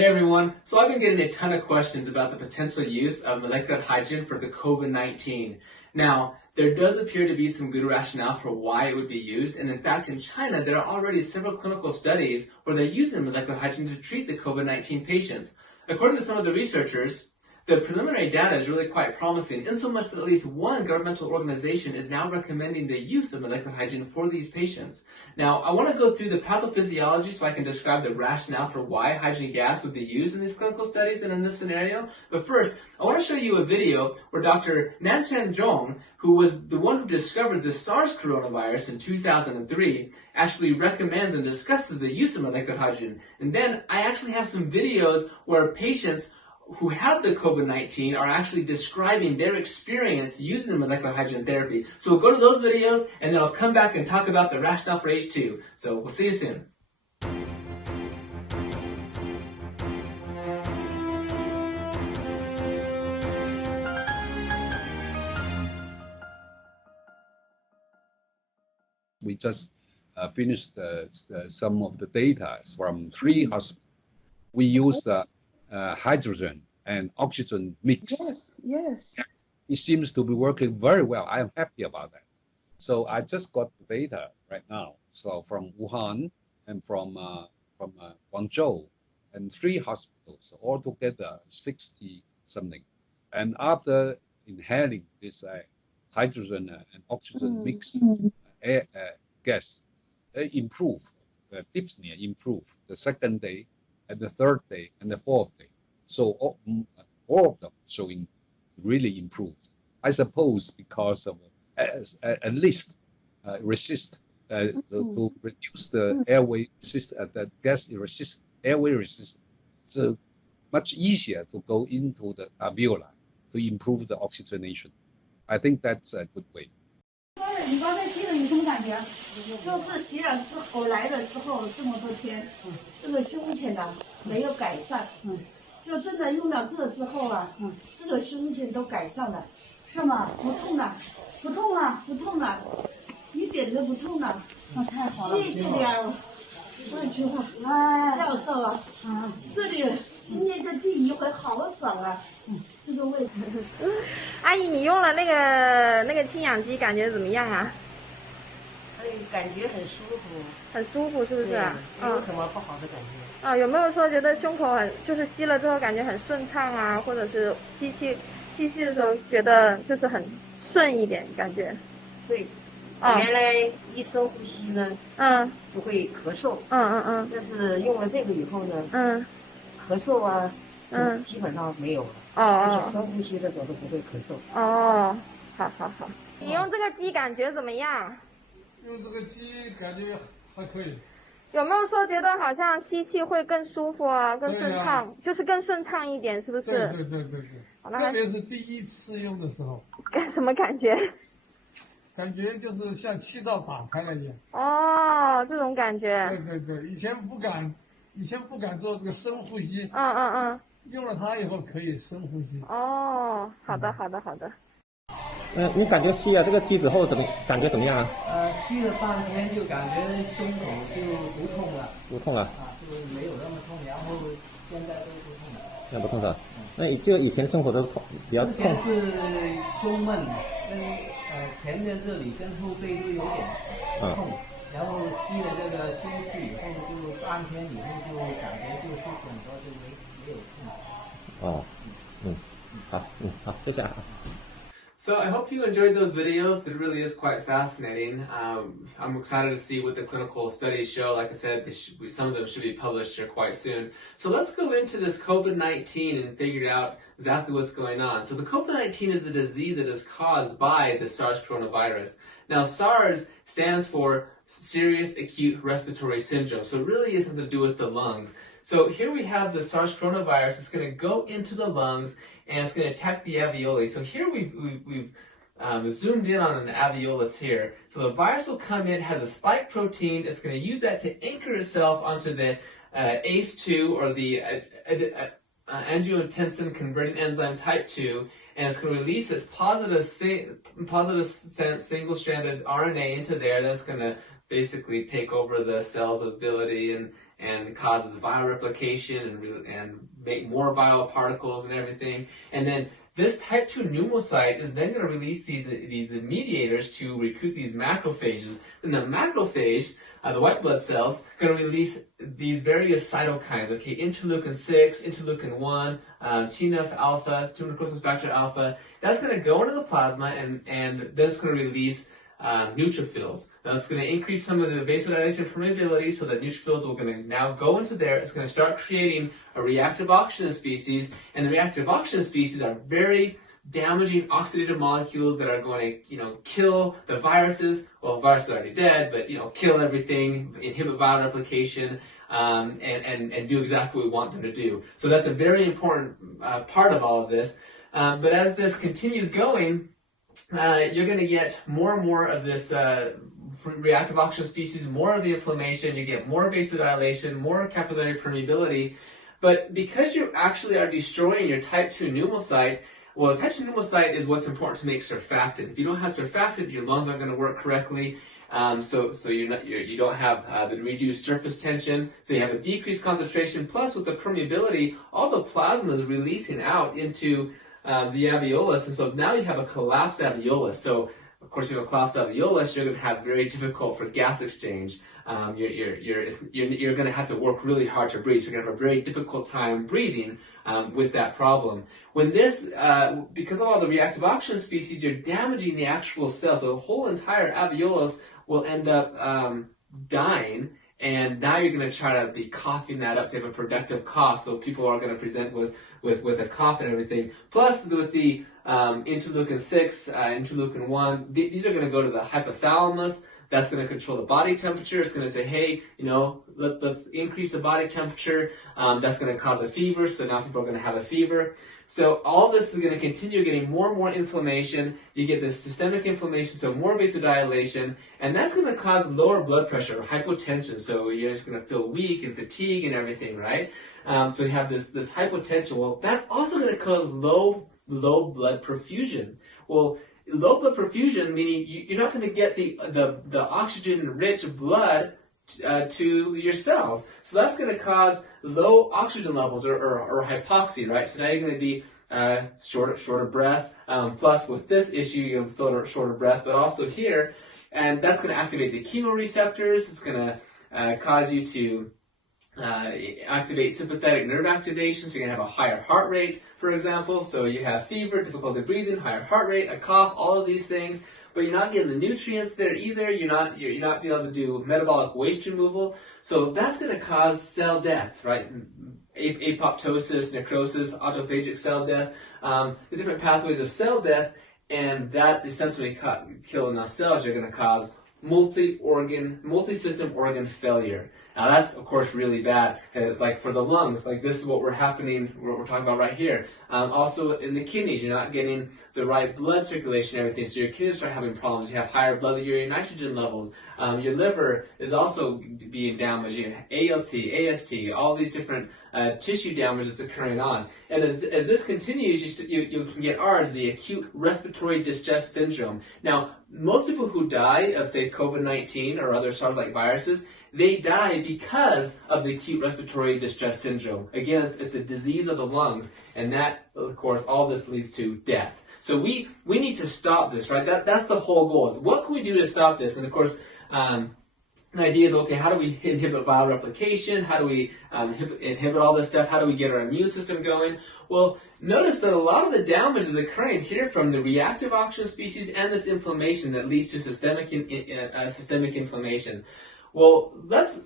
Hey everyone, so I've been getting a ton of questions about the potential use of molecular hydrogen for the COVID-19. Now, there does appear to be some good rationale for why it would be used, and in fact in China there are already several clinical studies where they're using molecular hydrogen to treat the COVID-19 patients. According to some of the researchers, the preliminary data is really quite promising, in so much that at least one governmental organization is now recommending the use of molecular hydrogen for these patients. Now, I want to go through the pathophysiology so I can describe the rationale for why hydrogen gas would be used in these clinical studies and in this scenario. But first, I want to show you a video where Dr. Nanshan Zhong, who was the one who discovered the SARS coronavirus in 2003, actually recommends and discusses the use of molecular hydrogen. And then I actually have some videos where patients who have the COVID-19 are actually describing their experience using the molecular hydrogen therapy. So we'll go to those videos and then I'll come back and talk about the rationale for H2. So we'll see you soon. We just finished some of the data from 3 hospitals. We use hydrogen and oxygen mix. Yes. It seems to be working very well. I am happy about that. So I just got the data right now. So from Wuhan and from Guangzhou, and 3 hospitals, altogether 60 something. And after inhaling this hydrogen and oxygen mix gas, they improve. Dyspnea improved the 2nd day, and the 3rd day, and the 4th day. So all of them showing really improved. I suppose because of at least resist to reduce the airway resist the gas resist airway resistance. So much easier to go into the alveoli to improve the oxygenation. I think that's a good way. 你刚才吸了有什么感觉？就是吸了之后来了之后这么多天，这个胸前呢没有改善，就真的用了这之后啊，这个胸前都改善了，是吗？不痛了，不痛了，不痛了，一点都不痛了。那太好了，谢谢你啊，万秋啊，教授啊，这里今天这第一回好爽啊，这个味道。阿姨，你用了那个氢氧机，感觉怎么样啊？感觉很舒服，很舒服，是不是？没有什么不好的感觉。有没有说觉得胸口就是吸了之后感觉很顺畅啊，或者是吸气的时候觉得就是很顺一点感觉？对，原来一深呼吸呢，就会咳嗽，但是用了这个以后呢，咳嗽啊，基本上没有了，而且深呼吸的时候都不会咳嗽。哦，好。你用这个机感觉怎么样？用这个机感觉还可以。有没有说觉得好像吸气会更舒服啊，更顺畅，就是更顺畅一点，是不是？对。特别是第一次用的时候。什么感觉？感觉就是像气道打开了一样。哦，这种感觉。对，以前不敢做这个深呼吸。用了它以后可以深呼吸。哦，好的。你感觉吸了这个机之后感觉怎么样啊？吸了半天就感觉胸口就不痛了。不痛了。就没有那么痛，然后现在都不痛了。现在不痛了。那就以前生活的比较痛。之前是胸闷，跟前面这里跟后背都有点痛，然后吸了这个吸气以后就半天以后就感觉就舒服很多，就没有痛。好，谢谢啊。So I hope you enjoyed those videos. It really is quite fascinating. I'm excited to see what the clinical studies show. Like I said, some of them should be published here quite soon. So let's go into this COVID-19 and figure out exactly what's going on. So the COVID-19 is the disease that is caused by the SARS coronavirus. Now SARS stands for Serious Acute Respiratory Syndrome. So it really is something to do with the lungs. So here we have the SARS coronavirus. It's going to go into the lungs and it's going to attack the alveoli. So here we've zoomed in on an alveolus here. So the virus will come in, has a spike protein. It's going to use that to anchor itself onto the ACE2 or the angiotensin converting enzyme type 2, and it's going to release its positive single-stranded RNA into there. That's going to basically take over the cell's ability and causes viral replication and make more viral particles and everything. And then this type 2 pneumocyte is then going to release these mediators to recruit these macrophages. Then the macrophage, the white blood cells, going to release these various cytokines, okay, interleukin 6, interleukin 1, TNF alpha, tumor necrosis factor alpha. That's going to go into the plasma and then it's going to release neutrophils. Now it's going to increase some of the vasodilation permeability so that neutrophils are going to now go into there. It's going to start creating a reactive oxygen species, and the reactive oxygen species are very damaging oxidative molecules that are going to, kill the viruses. Well, the virus is already dead, but, kill everything, inhibit viral replication, and do exactly what we want them to do. So that's a very important part of all of this. But as this continues going, you're going to get more and more of this reactive oxygen species, more of the inflammation, you get more vasodilation, more capillary permeability. But because you actually are destroying your type 2 pneumocyte, well, type 2 pneumocyte is what's important to make surfactant. If you don't have surfactant, your lungs aren't going to work correctly. So you don't have the reduced surface tension. So you have a decreased concentration. Plus, with the permeability, all the plasma is releasing out into the alveolus, and so now you have a collapsed alveolus. So, of course, you have a collapsed alveolus, you're going to have very difficult for gas exchange. You're going to have to work really hard to breathe. So you're going to have a very difficult time breathing with that problem. When this, because of all the reactive oxygen species, you're damaging the actual cell. So the whole entire alveolus will end up dying. And now you're going to try to be coughing that up, so you have a productive cough. So people are going to present with a cough and everything. Plus, with the interleukin 6, interleukin 1, these are going to go to the hypothalamus. That's going to control the body temperature. It's going to say, hey, let's increase the body temperature. That's going to cause a fever, so now people are going to have a fever. So all this is going to continue getting more and more inflammation. You get this systemic inflammation, so more vasodilation, and that's going to cause lower blood pressure, or hypotension. So you're just going to feel weak and fatigue and everything, right? So you have this hypotension. Well, that's also going to cause low blood perfusion. Well, low blood perfusion, meaning you're not going to get the oxygen-rich blood to your cells. So that's going to cause low oxygen levels or hypoxia, right? So now you're going to be short of breath. Plus, with this issue, you're short of breath, but also here, and that's going to activate the chemoreceptors. It's going to cause you to activate sympathetic nerve activation, so you're going to have a higher heart rate, for example. So you have fever, difficulty breathing, higher heart rate, a cough, all of these things. But you're not getting the nutrients there either. You're not being able to do metabolic waste removal. So that's going to cause cell death, right? Apoptosis, necrosis, autophagic cell death, the different pathways of cell death, and that's essentially killing those cells. You're going to cause multi-system organ failure. Now that's, of course, really bad. Like for the lungs, like this is what we're talking about right here. Also in the kidneys, you're not getting the right blood circulation and everything, so your kidneys start having problems. You have higher blood urea nitrogen levels. Your liver is also being damaged. You have ALT, AST, all these different tissue damage that's occurring on. And as this continues, you can get ours, the acute respiratory distress syndrome. Now, most people who die of, say, COVID-19 or other SARS-like viruses, they die because of the acute respiratory distress syndrome. Again, it's a disease of the lungs, and that, of course, all this leads to death. So we need to stop this, right? That's the whole goal. Is what can we do to stop this? And of course, the idea is, okay, how do we inhibit viral replication? How do we inhibit all this stuff? How do we get our immune system going? Well, notice that a lot of the damage is occurring here from the reactive oxygen species and this inflammation that leads to systemic inflammation. Well, let's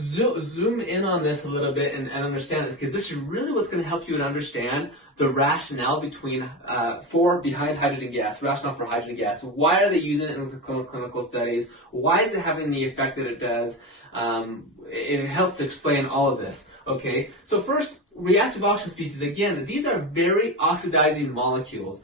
zoom in on this a little bit and understand it, because this is really what's going to help you to understand the rationale behind hydrogen gas, rationale for hydrogen gas. Why are they using it in the clinical studies? Why is it having the effect that it does? It helps to explain all of this. Okay, so first, reactive oxygen species. Again, these are very oxidizing molecules.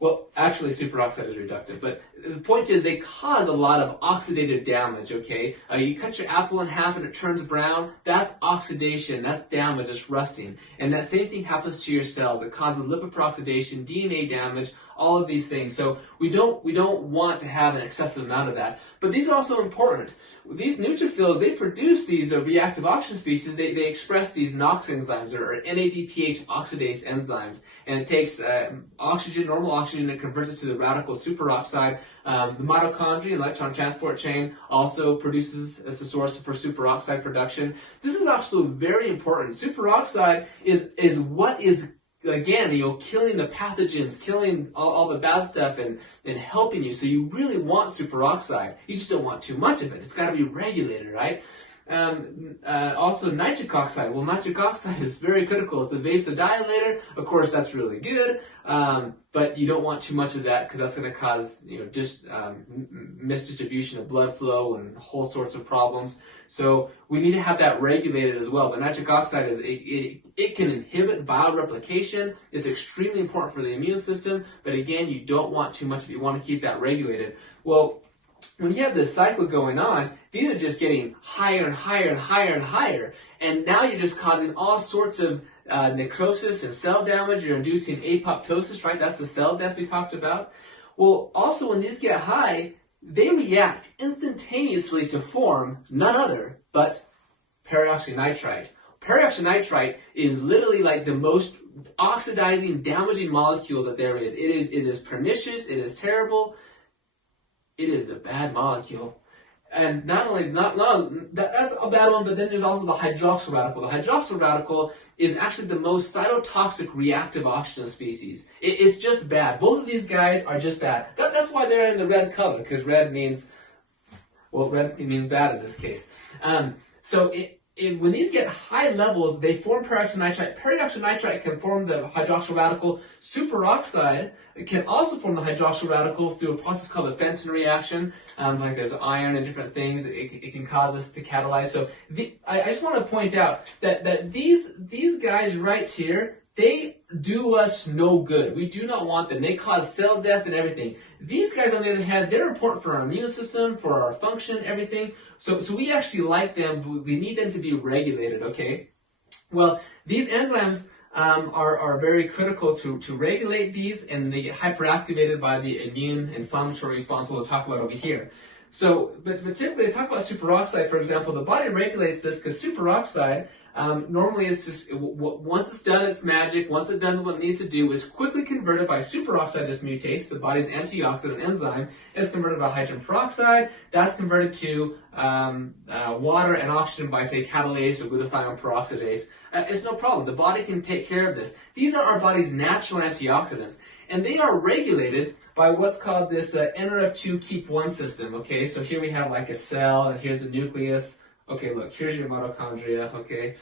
Well, actually, superoxide is reductive, but the point is they cause a lot of oxidative damage, okay? You cut your apple in half and it turns brown, that's oxidation, that's damage, it's rusting. And that same thing happens to your cells. It causes lipoperoxidation, DNA damage, all of these things. So we don't want to have an excessive amount of that. But these are also important. These neutrophils, they produce these reactive oxygen species. They express these NOx enzymes, or NADPH oxidase enzymes. And it takes oxygen, normal oxygen, and converts it to the radical superoxide. The mitochondria, electron transport chain, also produces as a source for superoxide production. This is also very important. Superoxide is what is, again, killing the pathogens, killing all the bad stuff, and helping you. So you really want superoxide. You just don't want too much of it. It's got to be regulated, right? Also nitric oxide. Well, nitric oxide is very critical. It's a vasodilator. Of course, that's really good, but you don't want too much of that because that's going to cause misdistribution of blood flow and whole sorts of problems. So we need to have that regulated as well. But nitric oxide it can inhibit viral replication. It's extremely important for the immune system. But again, you don't want too much of it. You want to keep that regulated. Well, when you have this cycle going on, these are just getting higher and higher and higher and higher. And now you're just causing all sorts of necrosis and cell damage. You're inducing apoptosis, right? That's the cell death we talked about. Well, also when these get high, they react instantaneously to form none other but peroxynitrite. Peroxynitrite is literally like the most oxidizing, damaging molecule that there is. It is pernicious. It is terrible. It is a bad molecule. And not only, that's a bad one, but then there's also the hydroxyl radical. The hydroxyl radical is actually the most cytotoxic reactive oxygen species. It's just bad. Both of these guys are just bad. That's why they're in the red color, because red means bad in this case. When these get high levels, they form peroxynitrite. Peroxynitrite can form the hydroxyl radical. Superoxide can also form the hydroxyl radical through a process called the Fenton reaction. Like there's iron and different things. It can cause this to catalyze. So I just want to point out that these guys right here, they do us no good. We do not want them. They cause cell death and everything. These guys, on the other hand, they're important for our immune system, for our function, everything. So we actually like them. We need them to be regulated, okay? Well, these enzymes are very critical to regulate these, and they get hyperactivated by the immune inflammatory response we'll talk about over here. So, but typically, let's talk about superoxide, for example. The body regulates this because superoxide normally is just, once it's done its magic, once it's done what it needs to do, it's quickly converted by superoxide dismutase, the body's antioxidant enzyme. It's converted by hydrogen peroxide. That's converted to water and oxygen by, say, catalase or glutathione peroxidase. It's no problem. The body can take care of this. These are our body's natural antioxidants. And they are regulated by what's called this NRF2 keep 1 system, okay? So here we have like a cell, and here's the nucleus. Okay, look, here's your mitochondria, okay?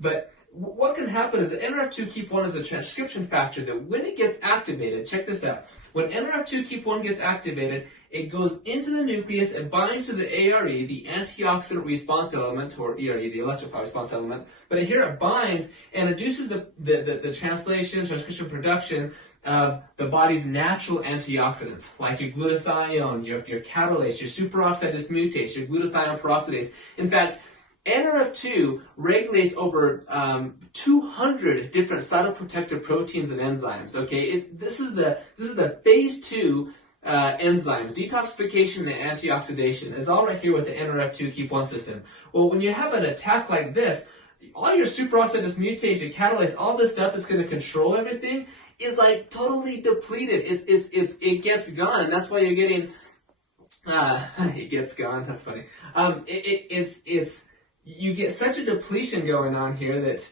But what can happen is that NRF2 keep 1 is a transcription factor that when it gets activated, check this out. When NRF2 keep 1 gets activated, it goes into the nucleus and binds to the ARE, the antioxidant response element, or ERE, the electrified response element. But here it binds and induces the translation, transcription, production of the body's natural antioxidants, like your glutathione, your catalase, your superoxide dismutase, your glutathione peroxidase. In fact, NRF2 regulates over 200 different cytoprotective proteins and enzymes. Okay, this is the phase 2 enzymes, detoxification and antioxidation. It's all right here with the NRF2 keep 1 system. Well, when you have an attack like this, all your superoxide dismutase, your catalase, all this stuff that's going to control everything is like totally depleted. It gets gone, and that's why you're getting it gets gone. That's funny. You get such a depletion going on here that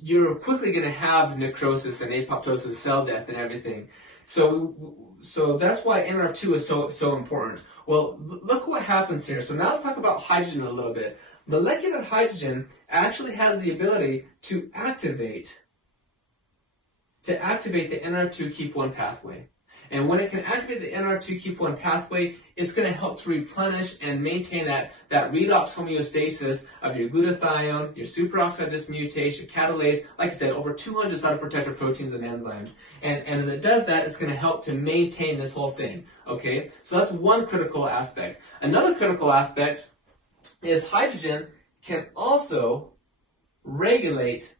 you're quickly going to have necrosis and apoptosis, cell death, and everything. So that's why NRF2 is so important. Well, look what happens here. So now let's talk about hydrogen a little bit. Molecular hydrogen actually has the ability to activate the NRF2 keep 1 pathway. And when it can activate the NRF2 keep 1 pathway, it's going to help to replenish and maintain that redox homeostasis of your glutathione, your superoxide dismutase, your catalase, like I said, over 200 cytoprotective proteins and enzymes. And as it does that, it's going to help to maintain this whole thing. Okay? So that's one critical aspect. Another critical aspect is hydrogen can also regulate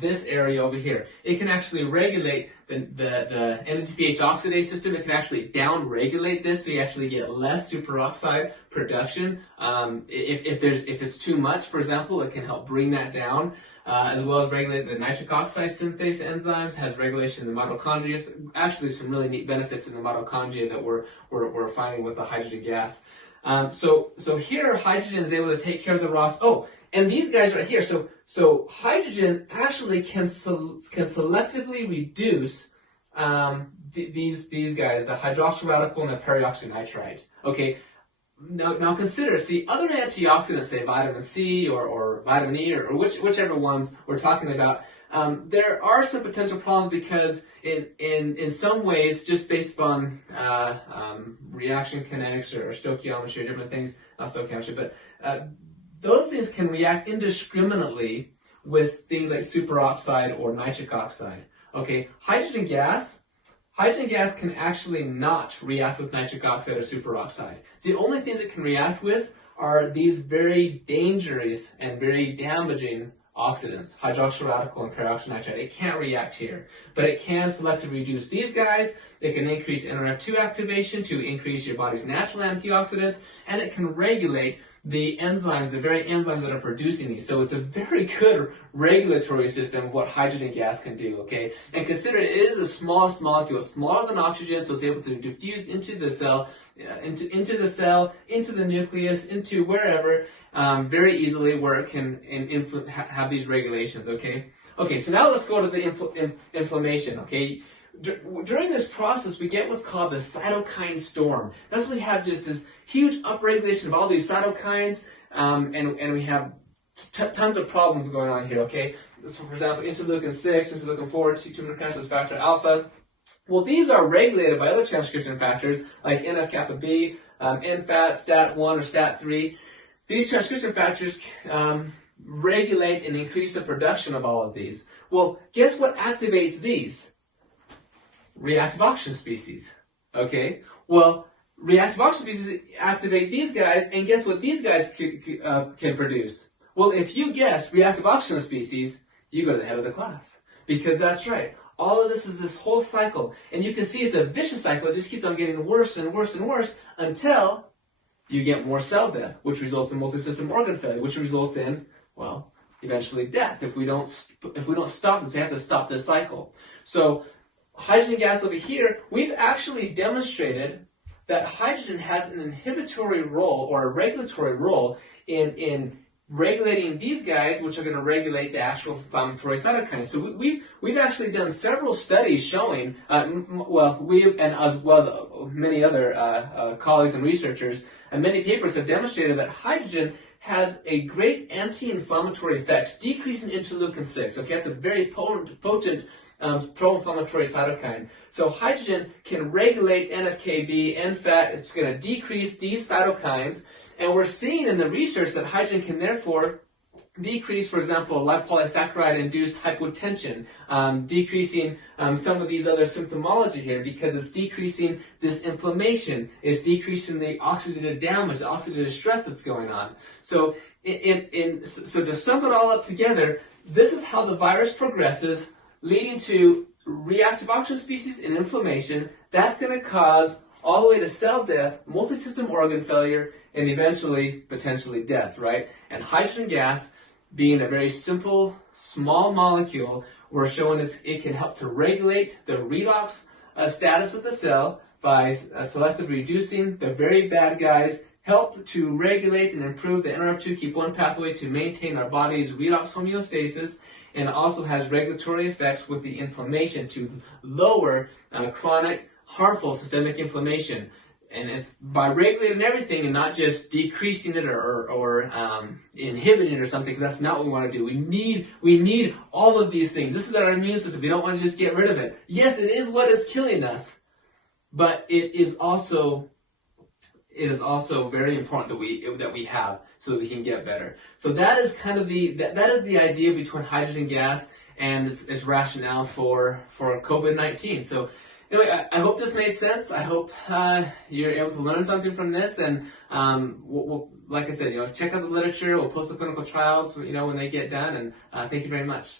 this area over here. It can actually regulate the NADPH oxidase system. It can actually down-regulate this, so you actually get less superoxide production. If it's too much, for example, it can help bring that down, as well as regulate the nitric oxide synthase enzymes, has regulation in the mitochondria. Actually, some really neat benefits in the mitochondria that we're finding with the hydrogen gas. So here, hydrogen is able to take care of the ROS. Oh, and these guys right here. So hydrogen actually can selectively reduce these guys, the hydroxyl radical and the peroxynitrite. Okay. Now consider, see, other antioxidants, say vitamin C or vitamin E or whichever ones we're talking about, there are some potential problems because in some ways, just based upon reaction kinetics or stoichiometry or different things, not stoichiometry, but those things can react indiscriminately with things like superoxide or nitric oxide. Okay, hydrogen gas can actually not react with nitric oxide or superoxide. The only things it can react with are these very dangerous and very damaging oxidants, hydroxyl radical and peroxynitrite. It can't react here, but it can selectively reduce these guys. It can increase NRF2 activation to increase your body's natural antioxidants, and it can regulate the enzymes, the very enzymes that are producing these. So it's a very good regulatory system of what hydrogen gas can do, okay? And consider it is the smallest molecule, smaller than oxygen, so it's able to diffuse into the cell, into the nucleus, into wherever, very easily, where it can have these regulations, okay? Okay, so now let's go to the inflammation, okay? During this process, we get what's called the cytokine storm. That's when we have just this huge upregulation of all these cytokines, and we have tons of problems going on here, okay? So, for example, interleukin 6, interleukin 4, tumor necrosis factor alpha. Well, these are regulated by other transcription factors like NF-kappa B, NFAT, STAT1, or STAT3. These transcription factors regulate and increase the production of all of these. Well, guess what activates these? Reactive oxygen species. Okay? Well, reactive oxygen species activate these guys, and guess what these guys can produce? Well, if you guess reactive oxygen species, you go to the head of the class. Because that's right. All of this is this whole cycle. And you can see it's a vicious cycle. It just keeps on getting worse and worse and worse until you get more cell death, which results in multi-system organ failure, which results in, well, eventually death. If we don't stop this, we have to stop this cycle. So, hydrogen gas over here, we've actually demonstrated that hydrogen has an inhibitory role or a regulatory role in regulating these guys, which are going to regulate the actual inflammatory cytokines. So we've actually done several studies showing, we and as well as many other colleagues and researchers, and many papers have demonstrated that hydrogen has a great anti-inflammatory effects, decreasing interleukin 6. Okay, that's a very potent pro-inflammatory cytokine. So hydrogen can regulate NF-κB, NFAT. It's going to decrease these cytokines. And we're seeing in the research that hydrogen can therefore decrease, for example, lipopolysaccharide-induced hypotension, decreasing some of these other symptomology here because it's decreasing this inflammation, it's decreasing the oxidative damage, the oxidative stress that's going on. So, so to sum it all up together, this is how the virus progresses, leading to reactive oxygen species and inflammation. That's going to cause all the way to cell death, multi-system organ failure, and eventually, potentially death, right? And hydrogen gas, being a very simple, small molecule, we're showing it can help to regulate the redox status of the cell by selectively reducing the very bad guys, help to regulate and improve the NRF2 keep 1 pathway to maintain our body's redox homeostasis, and also has regulatory effects with the inflammation to lower chronic, harmful systemic inflammation. And it's by regulating everything and not just decreasing it or inhibiting it or something, because that's not what we want to do. We need all of these things. This is our immune system. We don't want to just get rid of it. Yes, it is what is killing us, but it is also very important that we have so that we can get better. So that is kind of that is the idea between hydrogen gas and its rationale for COVID-19. So anyway, I hope this made sense. I hope you're able to learn something from this. And we'll, like I said, check out the literature. We'll post the clinical trials, when they get done. And thank you very much.